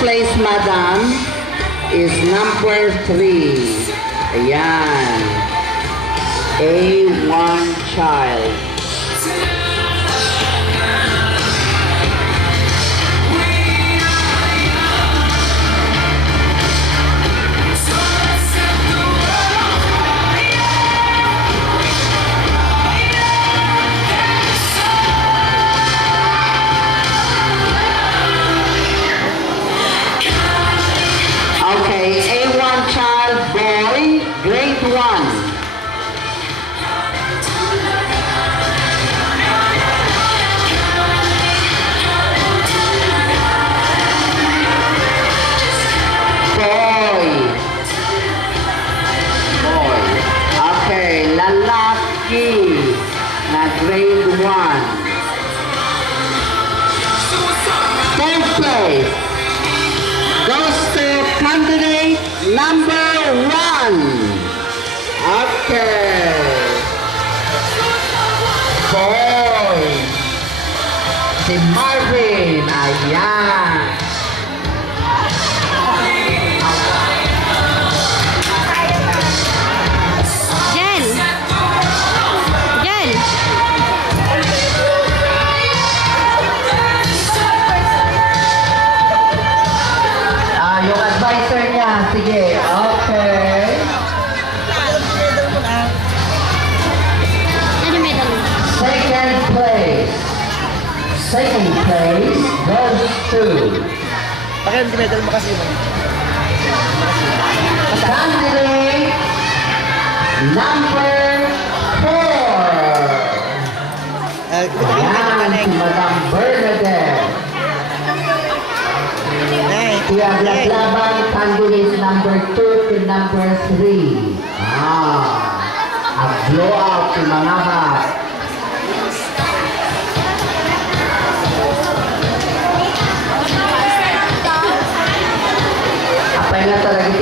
place, madam, is number 3. Ayan. A1 child. Okay, A1 child, boy, grade 1. Boy. Okay, lalaki na grade 1. Third place goes to candidate number 1. Okay. Boy. Si Marvin. Ayan. Jen! Jen! Yung advisor niya. Sige. Okay. Ano medal? Second place goes to Bakit hindi medal mo kasi mo? candidate number 4. Ayan, si Madam Bernadette. Iyaglaban candidate number 2 to number 3. A blowout si Manabak. Apa yang talaga